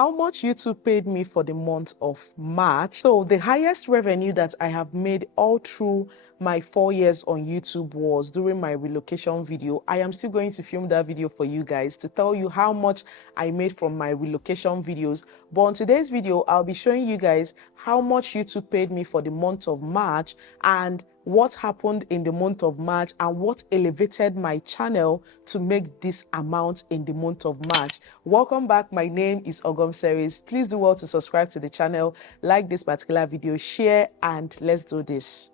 how much YouTube paid me for the month of March. So the highest revenue that I have made all through my 4 years on YouTube was during my relocation video. I am still going to film that video for you guys to tell you how much I made from my relocation videos. But on today's video, I'll be showing you guys how much YouTube paid me for the month of March and what happened in the month of March and what elevated my channel to make this amount in the month of March. Welcome back. My name is OGOM'S. Please do well to subscribe to the channel, like this particular video, share, and let's do this.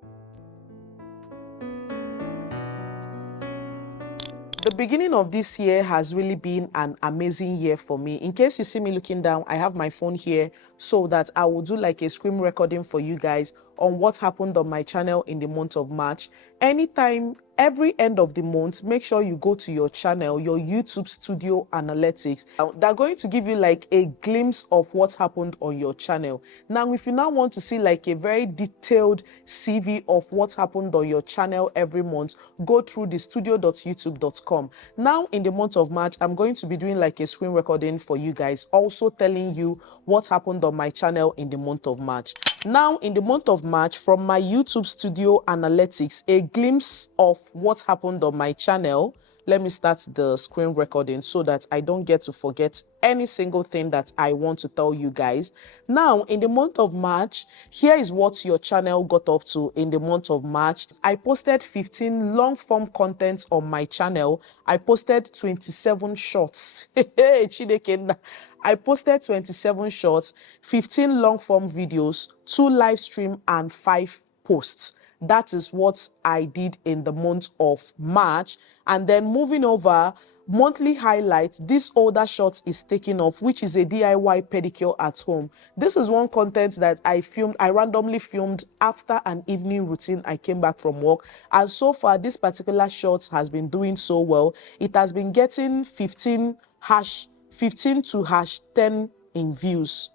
The beginning of this year has really been an amazing year for me. In case you see me looking down, I have my phone here so that I will do like a screen recording for you guys on what happened on my channel in the month of March. Anytime, every end of the month, make sure you go to your channel, your YouTube Studio Analytics. They're going to give you like a glimpse of what happened on your channel. Now, if you now want to see like a very detailed CV of what happened on your channel every month, go through the studio.youtube.com. Now, in the month of March, I'm going to be doing like a screen recording for you guys, also telling you what happened on my channel in the month of March. Now, in the month of March, from my YouTube Studio Analytics, a glimpse of what happened on my channel. Let me start the screen recording so that I don't get to forget any single thing that I want to tell you guys. Now, in the month of March, here is what your channel got up to in the month of March. I posted 15 long form content on my channel. I posted 27 shorts. I posted 27 shorts, 15 long form videos, 2 live stream, and 5 posts. That is what I did in the month of March. And then moving over, monthly highlights, this older shot is taken off, which is a DIY pedicure at home. This is one content that I randomly filmed after an evening routine. I came back from work, and so far this particular shot has been doing so well. It has been getting 15 to #10 in views.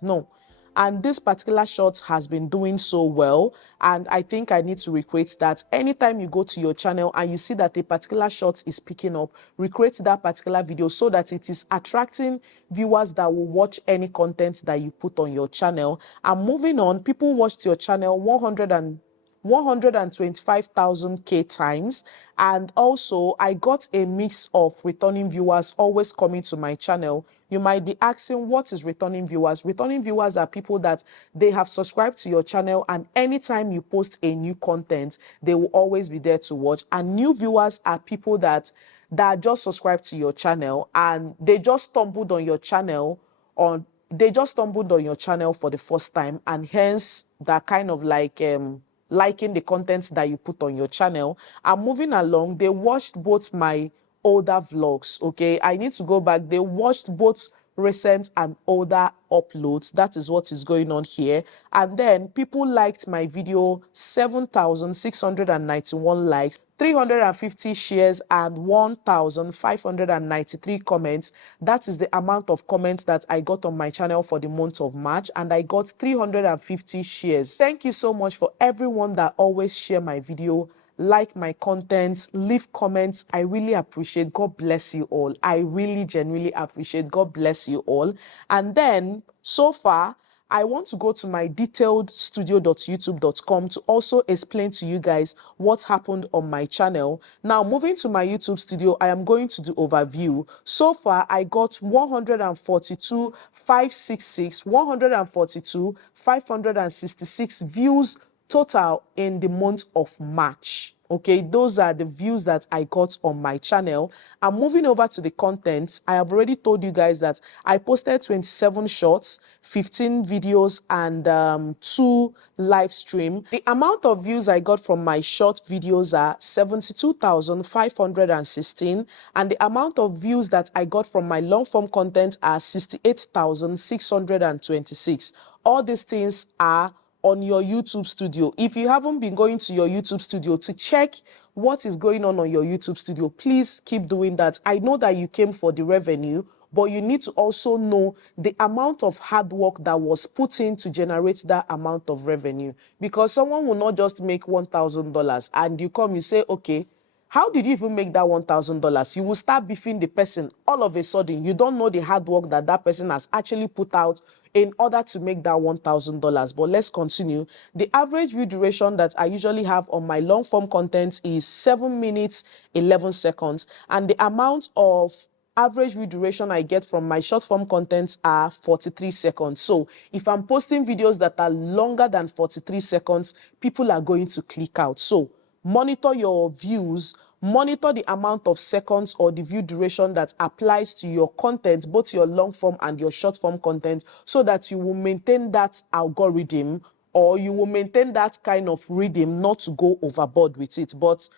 And this particular shot has been doing so well, and I think I need to recreate that. Anytime you go to your channel and you see that a particular shot is picking up, recreate that particular video so that it is attracting viewers that will watch any content that you put on your channel. And moving on, people watched your channel 125,000 times, and also I got a mix of returning viewers always coming to my channel. You might be asking, what is returning viewers? Returning viewers are people that they have subscribed to your channel, and anytime you post a new content, they will always be there to watch. And new viewers are people that just subscribed to your channel and they just stumbled on your channel for the first time, and hence that kind of like liking the content that you put on your channel. And moving along, they watched both my older vlogs. Okay, I need to go back. They watched both recent and older uploads. That is what is going on here. And then people liked my video, 7,691 likes, 350 shares, and 1,593 comments. That is the amount of comments that I got on my channel for the month of March, and I got 350 shares. Thank you so much for everyone that always share my video, like my content, leave comments. I really appreciate. God bless you all. I really genuinely appreciate. God bless you all. And then so far, I want to go to my detailed studio.youtube.com to also explain to you guys what happened on my channel. Now, moving to my YouTube studio, I am going to do overview. So far, I got 142,566 views total in the month of March. Okay, those are the views that I got on my channel. I'm moving over to the contents. I have already told you guys that I posted 27 shorts, 15 videos, and 2 live stream. The amount of views I got from my short videos are 72,516, and the amount of views that I got from my long form content are 68,626. All these things are on your YouTube studio. If you haven't been going to your YouTube studio to check what is going on your YouTube studio, please keep doing that. I know that you came for the revenue, but you need to also know the amount of hard work that was put in to generate that amount of revenue. Because someone will not just make $1,000 and you come, you say, okay, How did you even make that $1,000? You will start beefing the person. All of a sudden, you don't know the hard work that that person has actually put out in order to make that $1,000. But let's continue. The average view duration that I usually have on my long form content is 7 minutes, 11 seconds. And the amount of average view duration I get from my short form contents are 43 seconds. So if I'm posting videos that are longer than 43 seconds, people are going to click out. So monitor your views, monitor the amount of seconds or the view duration that applies to your content, both your long form and your short form content, so that you will maintain that algorithm, or you will maintain that kind of rhythm, not to go overboard with it. But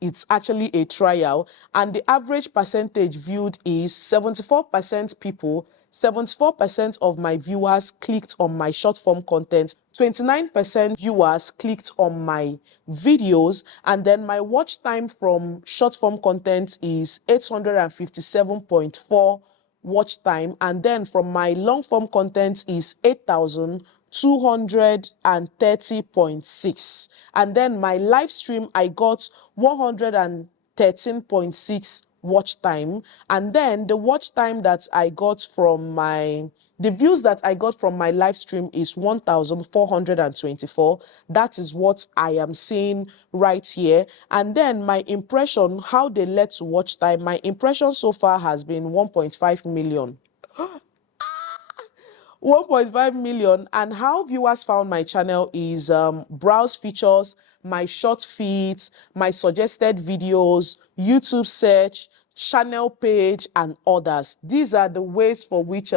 it's actually a trial, and the average percentage viewed is 74% people. 74% of my viewers clicked on my short form content, 29% viewers clicked on my videos, and then my watch time from short form content is 857.4 watch time, and then from my long form content is 8,230.6, and then my live stream I got 113.6 watch time, and then the watch time that I got from the views that I got from my live stream is 1,424. That is what I am seeing right here. And then my impression, how they led to watch time, my impression so far has been 1.5 million. 1.5 million. And how viewers found my channel is browse features, my short feeds, my suggested videos, YouTube search, channel page, and others. These are the ways for which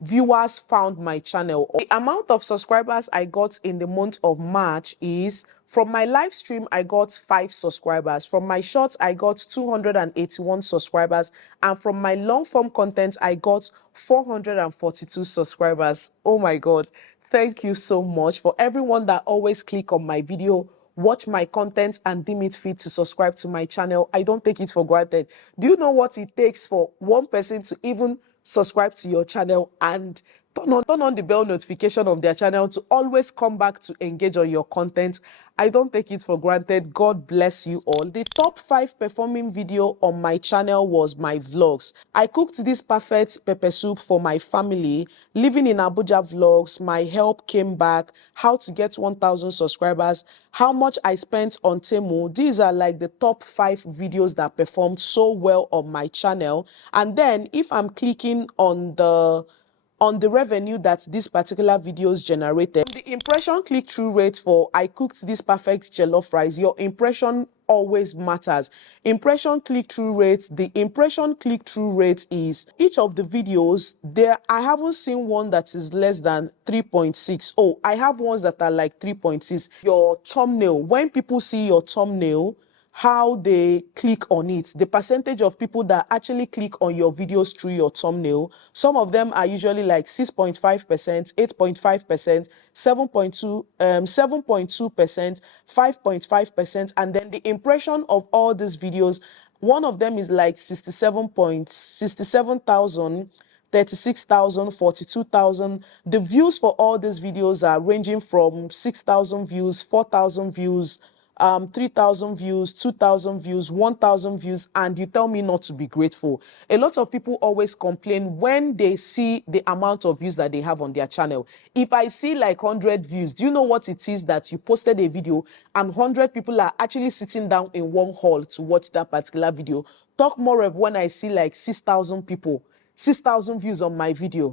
viewers found my channel. The amount of subscribers I got in the month of March is, from my live stream, I got 5 subscribers. From my shorts, I got 281 subscribers. And from my long form content, I got 442 subscribers. Oh my God. Thank you so much for everyone that always click on my video, watch my content, and deem it fit to subscribe to my channel. I don't take it for granted. Do you know what it takes for one person to even subscribe to your channel and turn on the bell notification of their channel to always come back to engage on your content? I don't take it for granted. God bless you all. The top 5 performing video on my channel was my vlogs. I cooked this perfect pepper soup for my family, living in Abuja vlogs, my help came back, how to get 1,000 subscribers, how much I spent on Temu. These are like the top 5 videos that performed so well on my channel. And then if I'm clicking on the revenue that this particular videos generated, the impression click-through rate for I cooked this perfect jollof rice, your impression always matters. Impression click-through rate, the impression click-through rate is, each of the videos there, I haven't seen one that is less than 3.6. Oh, I have ones that are like 3.6. Your thumbnail, when people see your thumbnail, how they click on it, the percentage of people that actually click on your videos through your thumbnail. Some of them are usually like 6.5%, 8.5%, 7.2%, 5.5%, and then the impression of all these videos, one of them is like 67,000. 36,000, 42,000. The views for all these videos are ranging from 6,000 views, 4,000 views, 3,000 views, 2,000 views, 1,000 views, and you tell me not to be grateful. A lot of people always complain when they see the amount of views that they have on their channel. If I see like 100 views, do you know what it is that you posted a video and 100 people are actually sitting down in one hall to watch that particular video? Talk more of when I see like 6,000 people, 6,000 views on my video.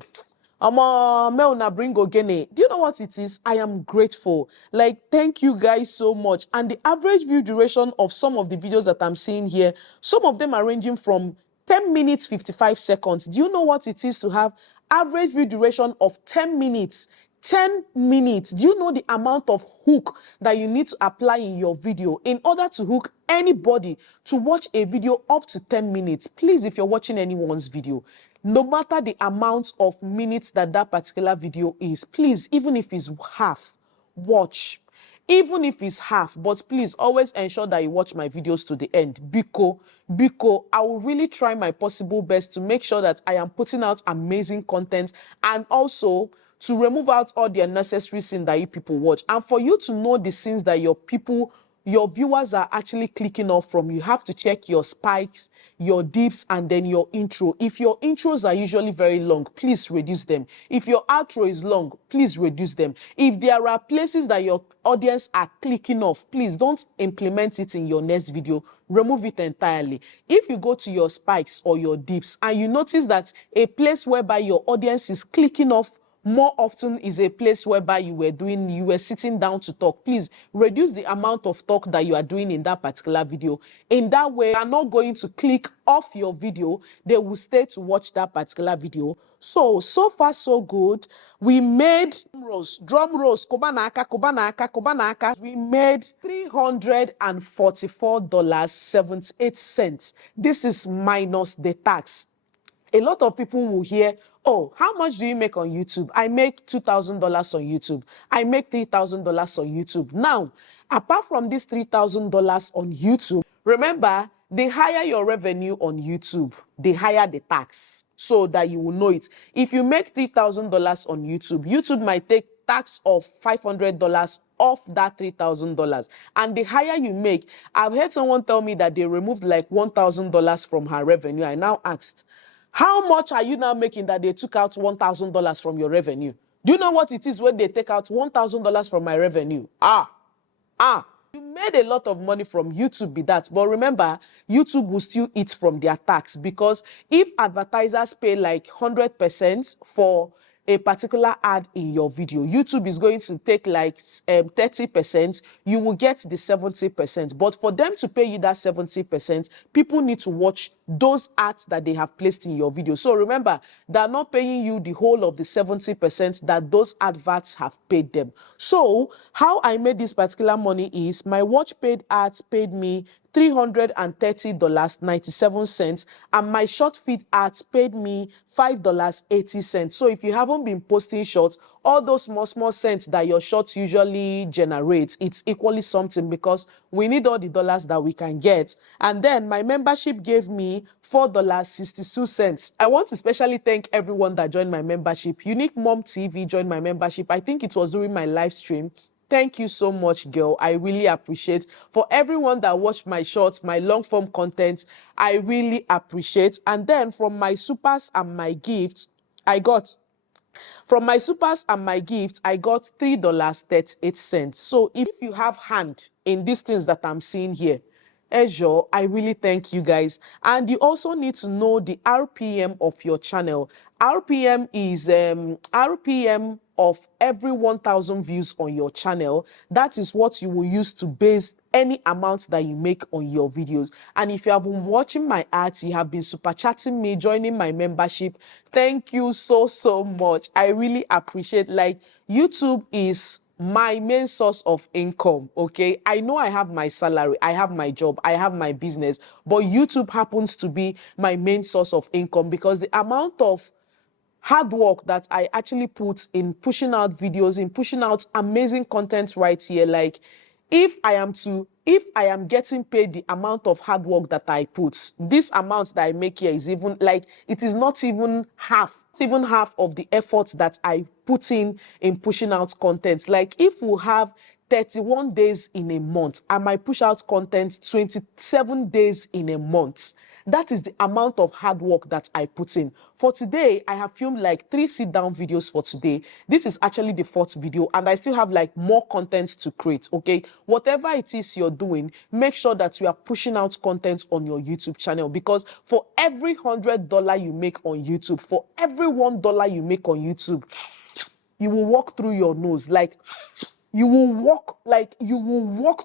Bringo Gene. Do you know what it is? I am grateful. Like, thank you guys so much. And the average view duration of some of the videos that I'm seeing here, some of them are ranging from 10 minutes, 55 seconds. Do you know what it is to have average view duration of 10 minutes? 10 minutes. Do you know the amount of hook that you need to apply in your video in order to hook anybody to watch a video up to 10 minutes? Please, if you're watching anyone's video, no matter the amount of minutes that that particular video is, please, even if it's half, watch. Even if it's half, but please always ensure that you watch my videos to the end. Because I will really try my possible best to make sure that I am putting out amazing content, and also to remove out all the unnecessary scenes that you people watch, and for you to know the scenes that your people your viewers are actually clicking off from, you have to check your spikes, your dips, and then your intro. If your intros are usually very long, please reduce them. If your outro is long, please reduce them. If there are places that your audience are clicking off, please don't implement it in your next video. Remove it entirely. If you go to your spikes or your dips and you notice that a place whereby your audience is clicking off more often is a place whereby you were sitting down to talk, please reduce the amount of talk that you are doing in that particular video. In that way, they are not going to click off your video. They will stay to watch that particular video. So far so good. We made drum rolls, kobanaka. We made $344.78. This is minus the tax. A lot of people will hear, oh, how much do you make on YouTube? I make $2,000 on YouTube. I make $3,000 on YouTube. Now, apart from this $3,000 on YouTube, remember, the higher your revenue on YouTube, the higher the tax, so that you will know it. If you make $3,000 on YouTube, YouTube might take tax of $500 off that $3,000. And the higher you make, I've heard someone tell me that they removed like $1,000 from her revenue. I now asked, how much are you now making that they took out $1,000 from your revenue? Do you know what it is when they take out $1,000 from my revenue? You made a lot of money from YouTube, be that. But remember, YouTube will still eat from their tax, because if advertisers pay like 100% for a particular ad in your video, YouTube is going to take like 30%, you will get the 70%. But for them to pay you that 70%, people need to watch those ads that they have placed in your video. So remember, they're not paying you the whole of the 70% that those adverts have paid them. So how I made this particular money is my watch paid ads paid me $330.97, and my short feed ads paid me $5.80. So if you haven't been posting shorts, all those small cents that your shorts usually generate, it's equally something, because we need all the dollars that we can get. And then my membership gave me $4.62. I want to especially thank everyone that joined my membership. Unique Mom TV joined my membership. I think it was during my live stream. Thank you so much, girl. I really appreciate. For everyone that watched my shorts, my long form content, I really appreciate. And then from my supers and my gifts, I got $3.38. So if you have hand in these things that I'm seeing here, Ejo, I really thank you guys. And you also need to know the RPM of your channel. RPM is RPM of every 1,000 views on your channel. That is what you will use to base any amount that you make on your videos. And if you have been watching my ads, you have been super chatting me, joining my membership, thank you so much. I really appreciate. Like, YouTube is my main source of income, okay? I know I have my salary, I have my job, I have my business, but YouTube happens to be my main source of income, because the amount of hard work that I actually put in pushing out videos, in pushing out amazing content right here, like, if I am getting paid the amount of hard work that I put, this amount that I make here is even like, it is not even half, of the effort that I put in pushing out content. Like, if we have 31 days in a month, I might push out content 27 days in a month. That is the amount of hard work that I put in. For today, I have filmed like 3 sit-down videos for today. This is actually the 4th video, and I still have like more content to create, okay? Whatever it is you're doing, make sure that you are pushing out content on your YouTube channel, because for every $100 you make on YouTube, for every $1 you make on YouTube, you will walk through your nose. Like, you will walk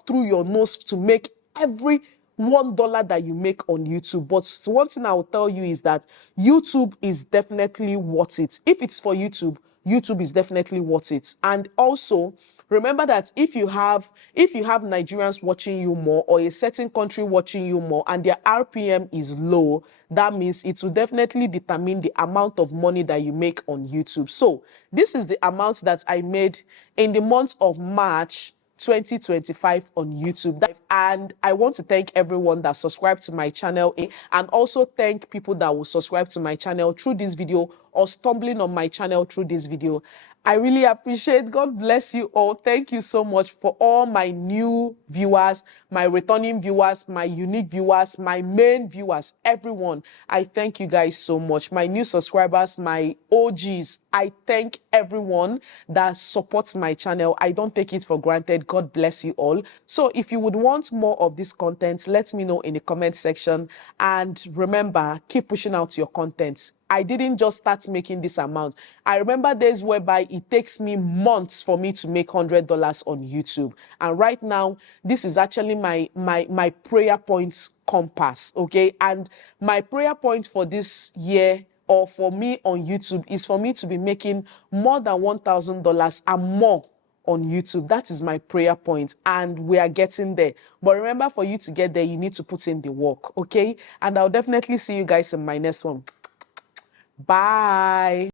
through your nose to make every $1 that you make on YouTube. But one thing I will tell you is that YouTube is definitely worth it. If it's for YouTube, YouTube is definitely worth it. And also, remember that if you have Nigerians watching you more, or a certain country watching you more, and their RPM is low, that means it will definitely determine the amount of money that you make on YouTube. So this is the amount that I made in the month of March 2025 on YouTube. And I want to thank everyone that subscribed to my channel, and also thank people that will subscribe to my channel through this video or stumbling on my channel through this video. I really appreciate. God bless you all. Thank you so much for all my new viewers, my returning viewers, my unique viewers, my main viewers, everyone. I thank you guys so much. My new subscribers, my OGs, I thank everyone that supports my channel. I don't take it for granted. God bless you all. So if you would want more of this content, let me know in the comment section. And remember, keep pushing out your content. I didn't just start making this amount. I remember days whereby it takes me months for me to make $100 on YouTube. And right now, this is actually my prayer points compass, okay? And my prayer point for this year or for me on YouTube is for me to be making more than $1,000 and more on YouTube. That is my prayer point, and we are getting there. But remember, for you to get there, you need to put in the work, okay? And I'll definitely see you guys in my next one. Bye.